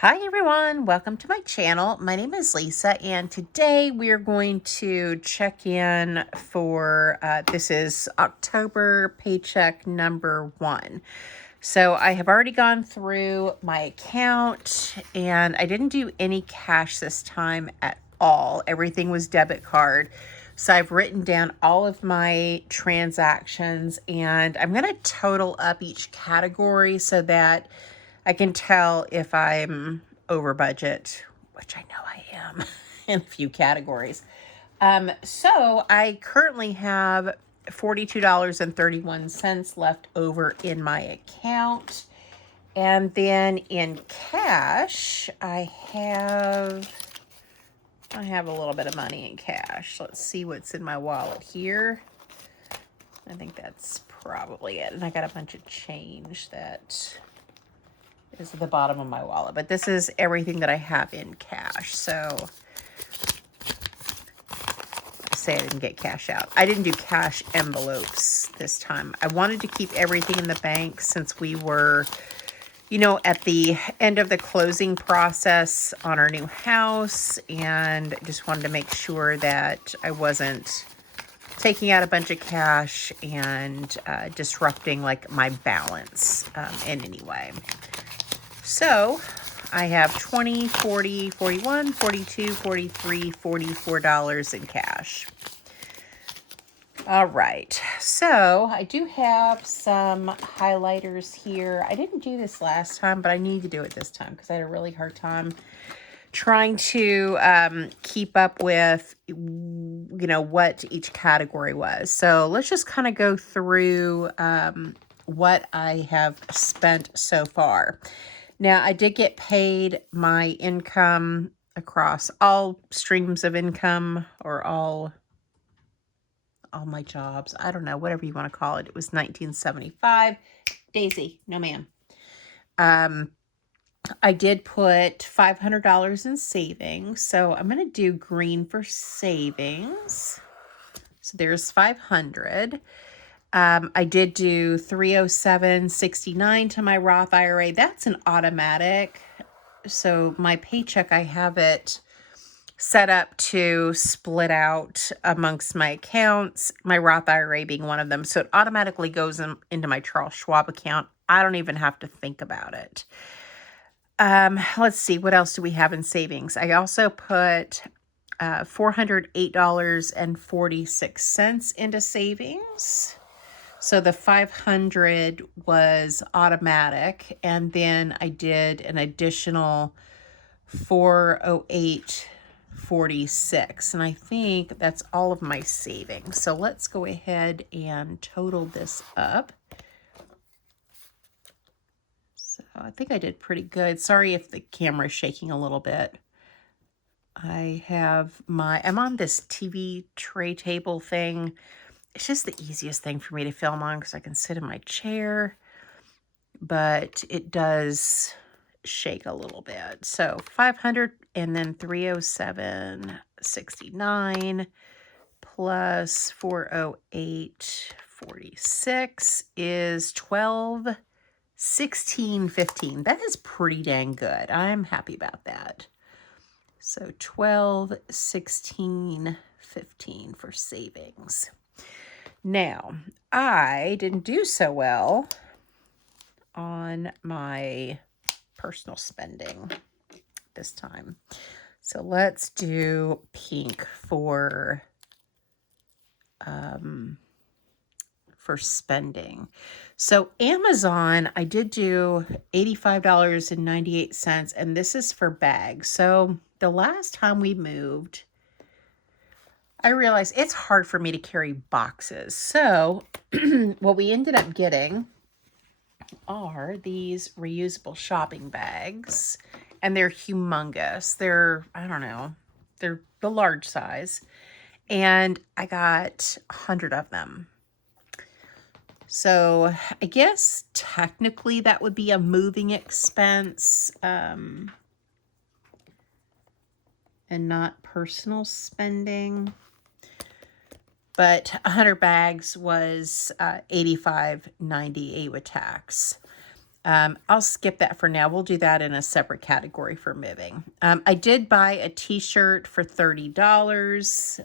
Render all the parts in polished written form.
Hi everyone, welcome to my channel. My name is Lisa and today we are going to check in for, this is October paycheck number 1. So I have already gone through my account and I didn't do any cash this time at all. Everything was debit card. So I've written down all of my transactions and I'm going to total up each category so that I can tell if I'm over budget, which I know I am in a few categories. So I currently have $42.31 left over in my account. And then in cash, I have a little bit of money in cash. Let's see what's in my wallet here. I think that's probably it. And I got a bunch of change that is at the bottom of my wallet, but this is everything that I have in cash. So I say I didn't get cash out. I didn't do cash envelopes this time. I wanted to keep everything in the bank since we were, at the end of the closing process on our new house, and just wanted to make sure that I wasn't taking out a bunch of cash and disrupting like my balance in any way. So I have 20, 40, 41, 42, 43, $44 in cash. All right, so I do have some highlighters here. I didn't do this last time, but I need to do it this time because I had a really hard time trying to keep up with, what each category was. So let's just kind of go through what I have spent so far. Now, I did get paid my income across all streams of income or all my jobs. I don't know, whatever you want to call it. It was $19.75. Daisy, no ma'am. I did put $500 in savings. So I'm going to do green for savings. So there's 500. I did do 307.69 to my Roth IRA. That's an automatic. So my paycheck, I have it set up to split out amongst my accounts, my Roth IRA being one of them. So it automatically goes into my Charles Schwab account. I don't even have to think about it. Let's see, what else do we have in savings? I also put $408.46 into savings. So the 500 was automatic, and then I did an additional 408.46, and I think that's all of my savings. So let's go ahead and total this up. So I think I did pretty good. Sorry if the camera is shaking a little bit. I'm on this TV tray table thing. It's just the easiest thing for me to film on because I can sit in my chair, but it does shake a little bit. So 500 and then 307.69 plus 408.46 is 1216.15. That is pretty dang good. I'm happy about that. So 1216.15 for savings. Now, I didn't do so well on my personal spending this time. So let's do pink for spending. So Amazon, I did do $85.98, and this is for bags. So the last time we moved, I realized it's hard for me to carry boxes. So what we ended up getting are these reusable shopping bags, and they're humongous. They're, I don't know, they're the large size, and I got 100 of them. So I guess technically that would be a moving expense, and not personal spending. But 100 bags was $85.98 with tax. I'll skip that for now. We'll do that in a separate category for moving. I did buy a t-shirt for $30.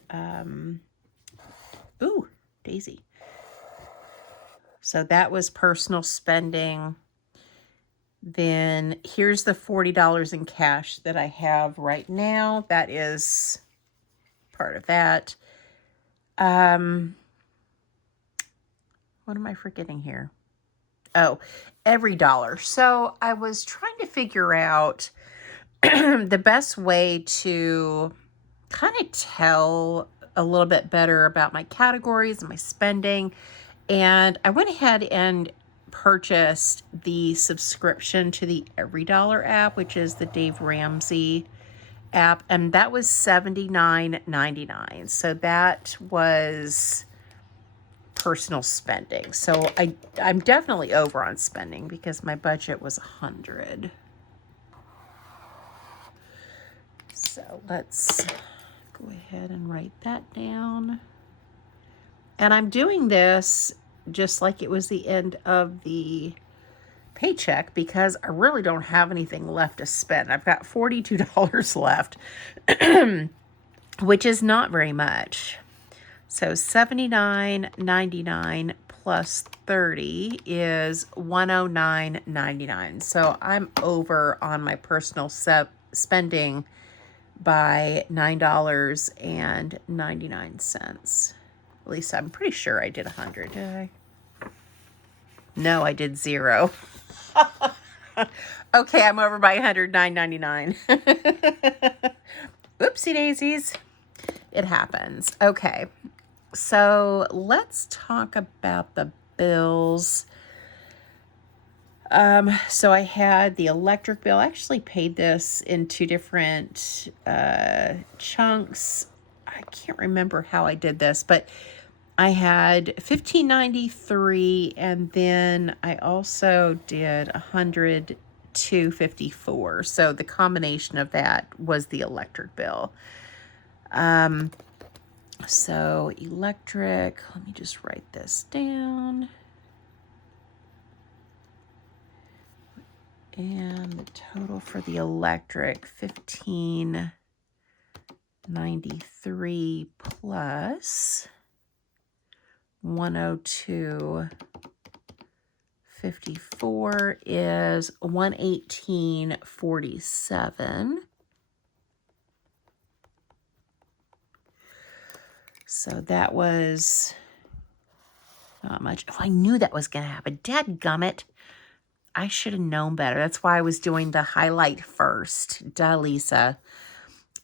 Ooh, Daisy. So that was personal spending. Then here's the $40 in cash that I have right now. That is part of that. What am I forgetting here? Oh, every dollar. So I was trying to figure out the best way to kind of tell a little bit better about my categories and my spending. And I went ahead and purchased the subscription to the Every Dollar app, which is the Dave Ramsey app. And that was $79.99. So that was personal spending. So I'm definitely over on spending because my budget was $100. So let's go ahead and write that down. And I'm doing this just like it was the end of the paycheck because I really don't have anything left to spend. I've got $42 left, which is not very much. So $79.99 plus 30 is $109.99. So I'm over on my personal spending by $9.99. At least I'm pretty sure I did 100, did I? No, I did 0. Okay, I'm over by $109.99. Oopsie daisies. It happens. Okay, so let's talk about the bills. So I had the electric bill. I actually paid this in 2 different chunks. I can't remember how I did this, but I had $15.93, and then I also did $102.54. So the combination of that was the electric bill. So electric, let me just write this down. And the total for the electric, $15.93 plus 102.54 is $118.47. So that was not much. Oh, I knew that was going to happen. Dadgummit. I should have known better. That's why I was doing the highlight first. Duh, Lisa.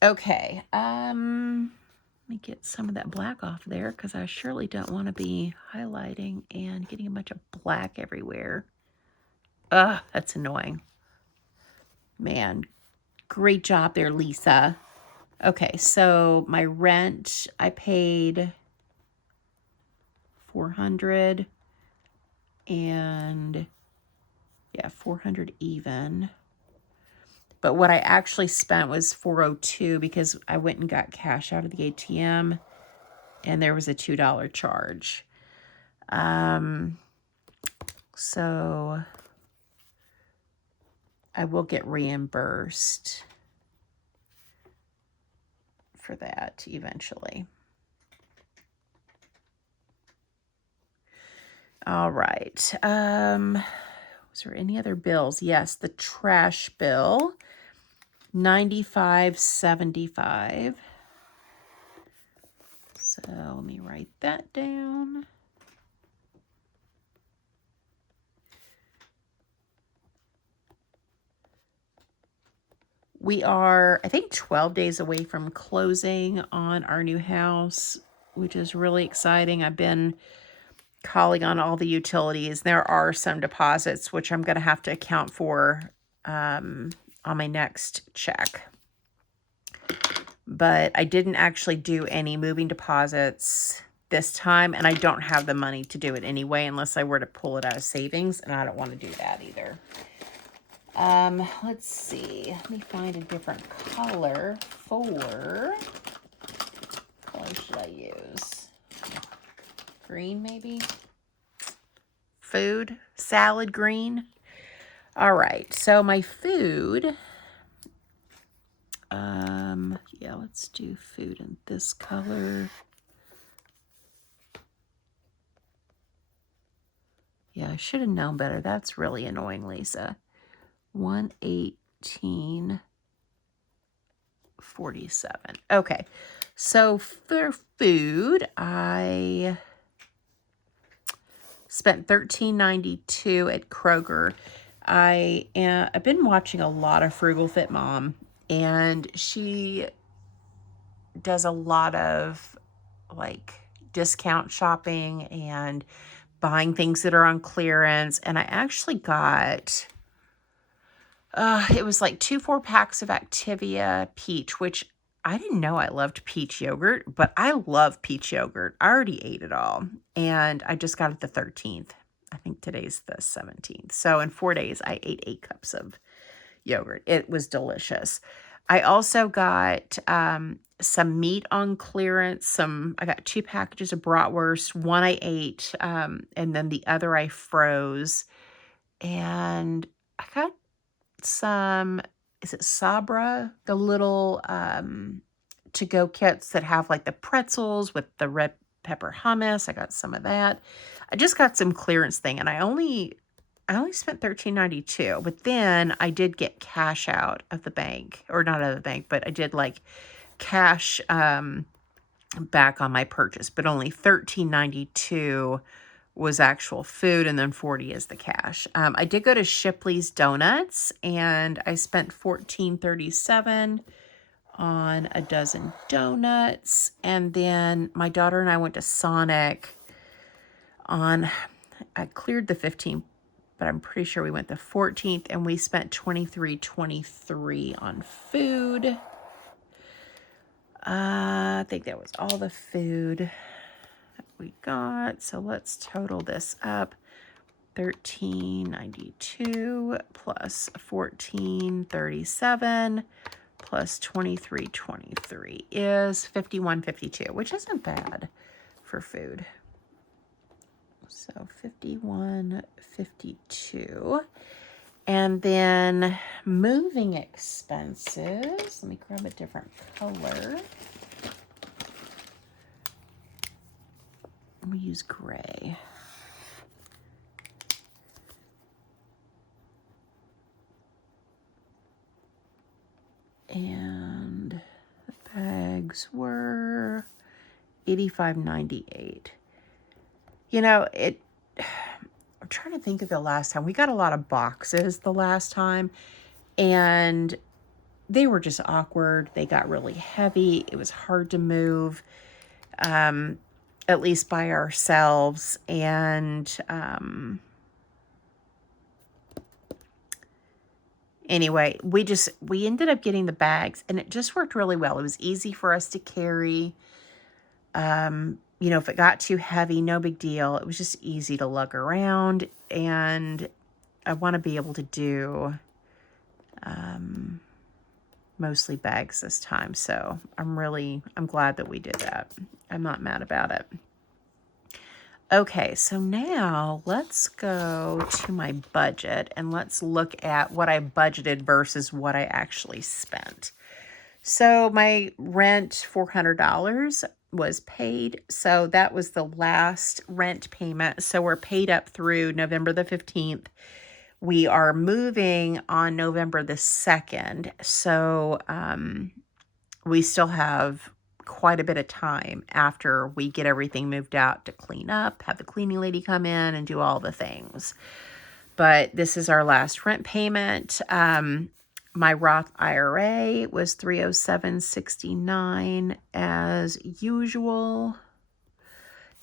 Okay. Let me get some of that black off there because I surely don't want to be highlighting and getting a bunch of black everywhere. Ugh, that's annoying. Man, great job there, Lisa. Okay, so my rent, I paid $400 and yeah, $400 even. But what I actually spent was $402 because I went and got cash out of the ATM and there was a $2 charge. So I will get reimbursed for that eventually. All right. Was there any other bills? Yes, the trash bill, $95.75. So let me write that down. We are, I think, 12 days away from closing on our new house, which is really exciting. I've been calling on all the utilities. There are some deposits, which I'm going to have to account for on my next check. But I didn't actually do any moving deposits this time, and I don't have the money to do it anyway unless I were to pull it out of savings, and I don't want to do that either. Let's see. Let me find a different color for... What color should I use? Green, maybe? Food? Salad green? All right, so my food, yeah, let's do food in this color. Yeah, I should have known better. That's really annoying, Lisa. 118.47. Okay, so for food, I spent $13.92 at Kroger. I've been watching a lot of Frugal Fit Mom, and she does a lot of like discount shopping and buying things that are on clearance. And I actually got it was like 2 4-packs of Activia peach, which I didn't know I loved peach yogurt, but I love peach yogurt. I already ate it all, and I just got it the 13th. I think today's the 17th. So in 4 days, I ate 8 cups of yogurt. It was delicious. I also got some meat on clearance. I got 2 packages of bratwurst. One I ate, and then the other I froze. And I got some, is it Sabra? The little to-go kits that have like the pretzels with the red pepper hummus. I got some of that. I just got some clearance thing, and I only spent $13.92, but then I did get cash out of the bank, or not out of the bank, but I did like cash back on my purchase, but only $13.92 was actual food, and then 40 is the cash. I did go to Shipley's Donuts, and I spent $14.37 on a dozen donuts, and then my daughter and I went to Sonic on, I cleared the 15th, but I'm pretty sure we went the 14th, and we spent $23.23 on food. I think that was all the food we got. So let's total this up. $13.92 plus $14.37 plus $23.23 is $51.52, which isn't bad for food. So $51.52. And then moving expenses. Let me grab a different color. We use gray. And the bags were $85.98. You know, I'm trying to think of the last time. We got a lot of boxes the last time, and they were just awkward. They got really heavy. It was hard to move, at least by ourselves. And anyway, we ended up getting the bags, and it just worked really well. It was easy for us to carry. You know, if it got too heavy, no big deal. It was just easy to lug around, and I want to be able to do mostly bags this time. So I'm glad that we did that. I'm not mad about it. Okay, so now let's go to my budget, and let's look at what I budgeted versus what I actually spent. So my rent, $400, was paid. So that was the last rent payment. So we're paid up through November the 15th. We are moving on November the 2nd. So we still have quite a bit of time after we get everything moved out to clean up, have the cleaning lady come in and do all the things. But this is our last rent payment. My Roth IRA was $307.69 as usual.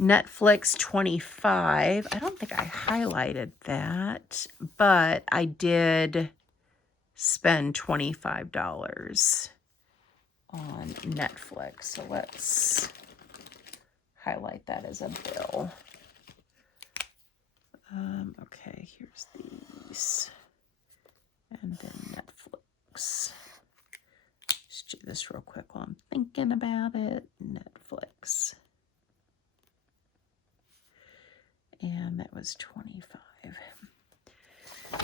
Netflix, $25. I don't think I highlighted that, but I did spend $25 on Netflix. So let's highlight that as a bill. Okay, here's these. And then Netflix. Just do this real quick while I'm thinking about it. Netflix. And that was $25.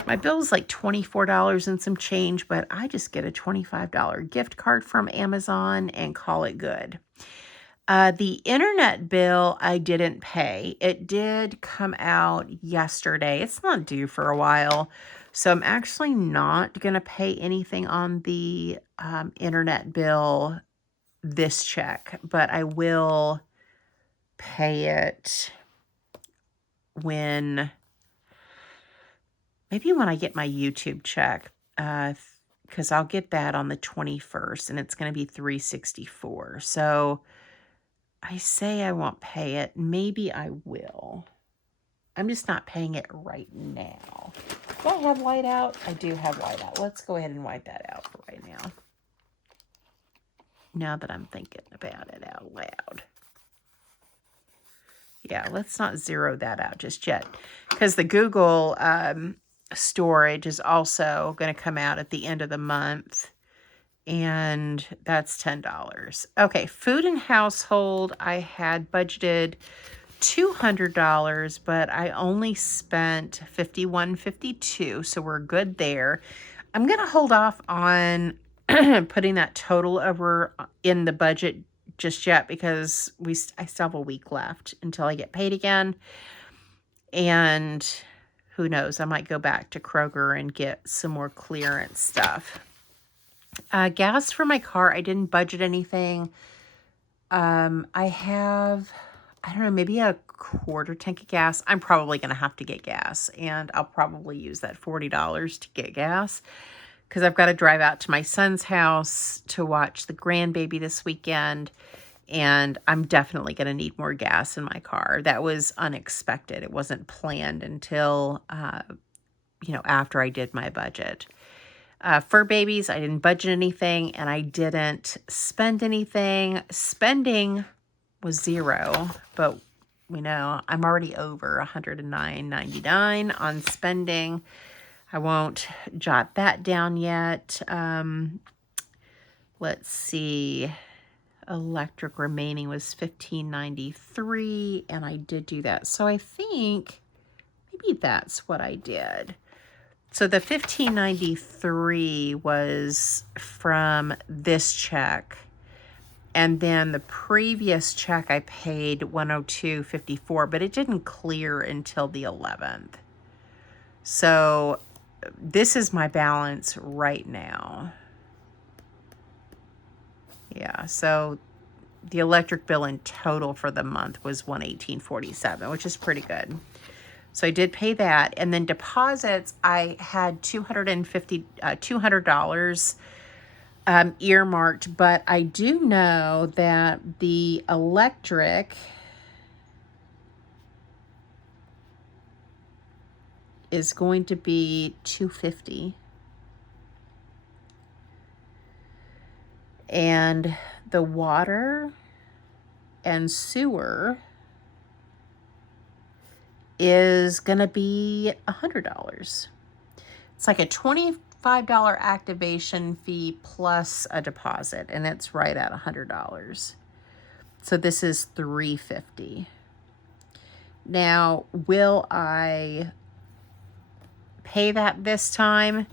My bill's like $24 and some change, but I just get a $25 gift card from Amazon and call it good. The internet bill I didn't pay. It did come out yesterday. It's not due for a while. So I'm actually not going to pay anything on the internet bill this check, but I will pay it when, maybe when I get my YouTube check, because I'll get that on the 21st and it's going to be $364. So I say I won't pay it. Maybe I will. I'm just not paying it right now. Do I have whiteout? I do have whiteout. Let's go ahead and wipe that out for right now. Now that I'm thinking about it out loud. Yeah, let's not zero that out just yet. Because the Google storage is also going to come out at the end of the month. And that's $10. Okay, food and household, I had budgeted $200, but I only spent $51.52, so we're good there. I'm going to hold off on putting that total over in the budget just yet because I still have a week left until I get paid again. And who knows, I might go back to Kroger and get some more clearance stuff. Gas for my car, I didn't budget anything. I have, I don't know, maybe a quarter tank of gas. I'm probably going to have to get gas, and I'll probably use that $40 to get gas because I've got to drive out to my son's house to watch the grandbaby this weekend, and I'm definitely going to need more gas in my car. That was unexpected. It wasn't planned until, after I did my budget. Fur babies, I didn't budget anything, and I didn't spend anything. Spending was zero, but I'm already over $109.99 on spending. I won't jot that down yet. Let's see. Electric remaining was $15.93, and I did do that. So I think maybe that's what I did. So the $15.93 was from this check. And then the previous check I paid $102.54, but it didn't clear until the 11th. So this is my balance right now. Yeah, so the electric bill in total for the month was $118.47, which is pretty good. So I did pay that. And then deposits, I had $200 earmarked, but I do know that the electric is going to be $250. And the water and sewer is going to be $100. It's like a $25 activation fee plus a deposit, and it's right at $100. So this is $350. Now, will I pay that this time?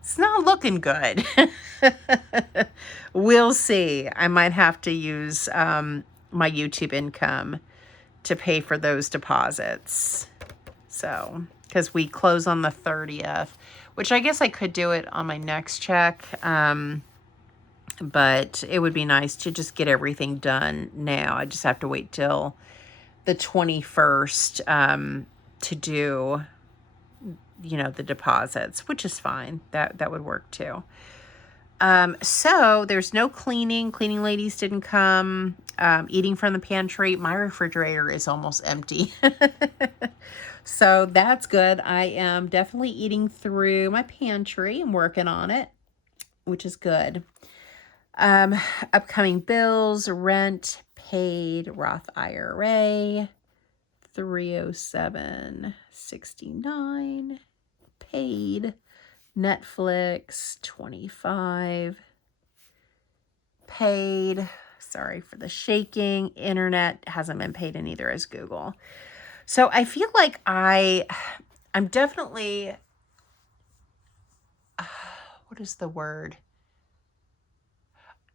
It's not looking good. We'll see. I might have to use my YouTube income to pay for those deposits. So, because we close on the 30th, which I guess I could do it on my next check. But it would be nice to just get everything done now. I just have to wait till the 21st to do, the deposits, which is fine. That would work too. So there's no cleaning. Cleaning ladies didn't come. Eating from the pantry. My refrigerator is almost empty. So that's good. I am definitely eating through my pantry. I'm working on it, which is good. Upcoming bills, rent, paid, Roth IRA, $307.69, paid, Netflix, $25, paid. Sorry for the shaking. Internet hasn't been paid, and neither has Google. So I feel like I'm definitely what is the word?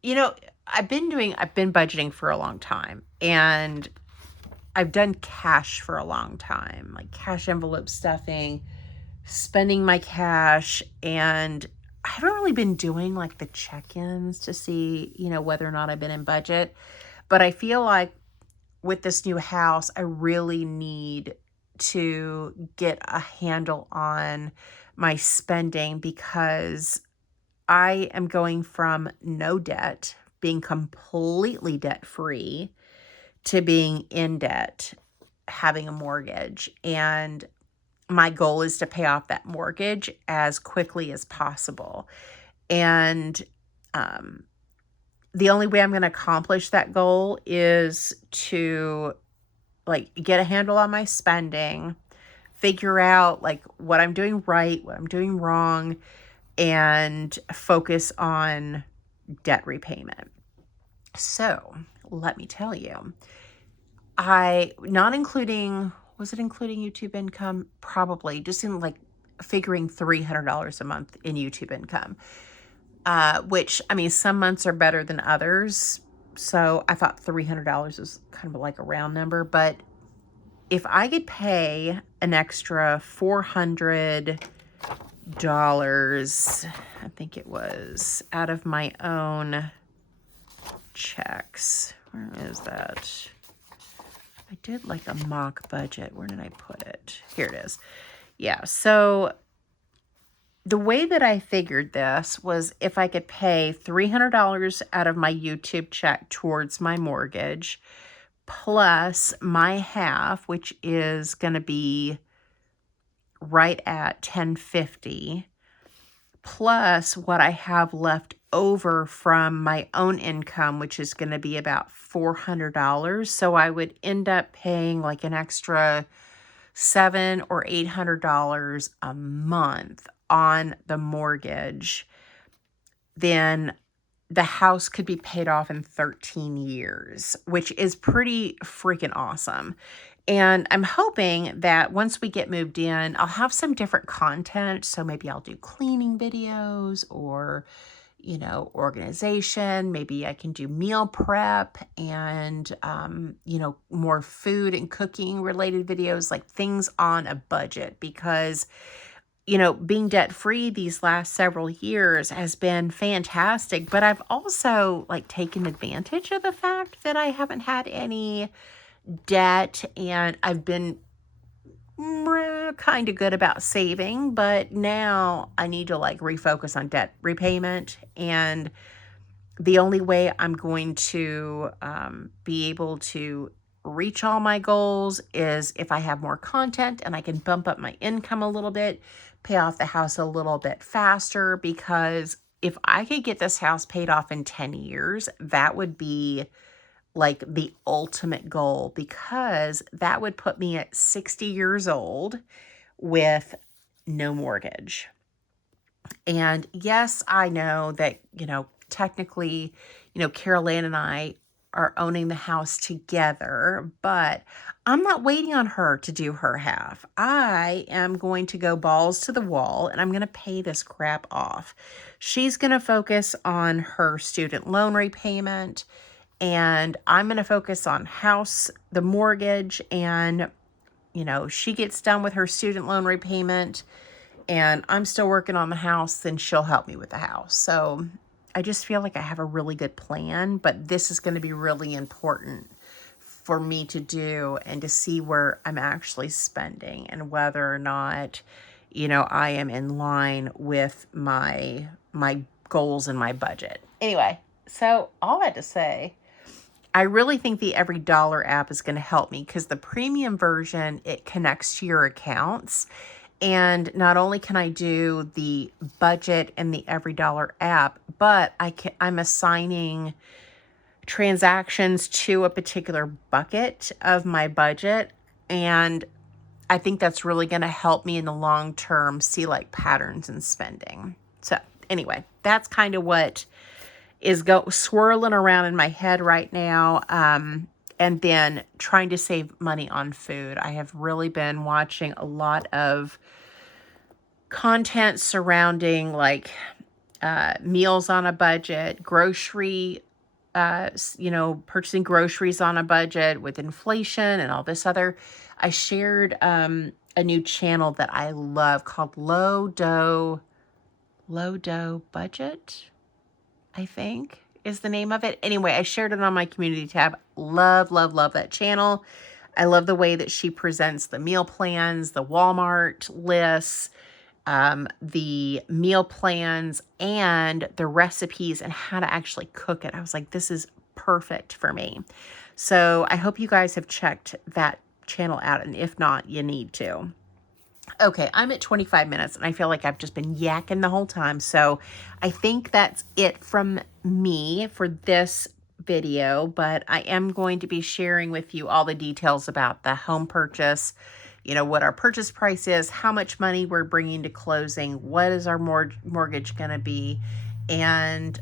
You know, I've been budgeting for a long time, and I've done cash for a long time, like cash envelope stuffing, spending my cash, and I haven't really been doing like the check-ins to see, whether or not I've been in budget. But I feel like with this new house, I really need to get a handle on my spending because I am going from no debt, being completely debt free, to being in debt, having a mortgage. And my goal is to pay off that mortgage as quickly as possible. And um, the only way I'm going to accomplish that goal is to like get a handle on my spending, figure out like what I'm doing right, what I'm doing wrong, and focus on debt repayment. So let me tell you, not including, was it including YouTube income? Probably just in like figuring $300 a month in YouTube income, which I mean, some months are better than others. So I thought $300 was kind of like a round number, but if I could pay an extra $400, I think it was, out of my own checks. Where is that? I did like a mock budget. Where did I put it? Here it is. Yeah, so the way that I figured this was if I could pay $300 out of my YouTube check towards my mortgage, plus my half, which is going to be right at $1,050, plus what I have left over from my own income, which is going to be about $400. So I would end up paying like an extra $700 or $800 a month on the mortgage. Then the house could be paid off in 13 years, which is pretty freaking awesome. And I'm hoping that once we get moved in, I'll have some different content. So maybe I'll do cleaning videos or, organization. Maybe I can do meal prep and, more food and cooking related videos, like things on a budget, because being debt free these last several years has been fantastic, but I've also like taken advantage of the fact that I haven't had any debt, and I've been kind of good about saving, but now I need to like refocus on debt repayment. And the only way I'm going to be able to reach all my goals is if I have more content and I can bump up my income a little bit, pay off the house a little bit faster. Because if I could get this house paid off in 10 years, that would be like the ultimate goal, because that would put me at 60 years old with no mortgage. And yes, I know that, technically, Carol Ann and I are owning the house together, but I'm not waiting on her to do her half. I am going to go balls to the wall and I'm going to pay this crap off. She's going to focus on her student loan repayment, and I'm going to focus on the mortgage, and, she gets done with her student loan repayment and I'm still working on the house, then she'll help me with the house. So I just feel like I have a really good plan, but this is going to be really important for me to do and to see where I'm actually spending and whether or not, I am in line with my goals and my budget. Anyway, so all that to say, I really think the Every Dollar app is going to help me, because the premium version, it connects to your accounts. And not only can I do the budget in the Every Dollar app, but I'm assigning transactions to a particular bucket of my budget. And I think that's really going to help me in the long term see like patterns in spending. So anyway, that's kind of what is swirling around in my head right now. And then trying to save money on food. I have really been watching a lot of content surrounding like meals on a budget, grocery, purchasing groceries on a budget with inflation and all this other. I shared a new channel that I love called Low Dough Budget, I think is the name of it. Anyway, I shared it on my community tab. Love, love, love that channel. I love the way that she presents the meal plans, the Walmart lists, the meal plans, and the recipes and how to actually cook it. I was like, this is perfect for me. So I hope you guys have checked that channel out. And if not, you need to. Okay, I'm at 25 minutes and I feel like I've just been yakking the whole time. So I think that's it from me for this video, but I am going to be sharing with you all the details about the home purchase, what our purchase price is, how much money we're bringing to closing, what is our mortgage going to be, and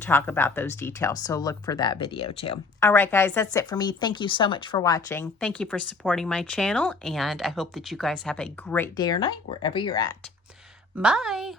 talk about those details. So look for that video too. All right, guys, that's it for me. Thank you so much for watching. Thank you for supporting my channel, and I hope that you guys have a great day or night wherever you're at. Bye.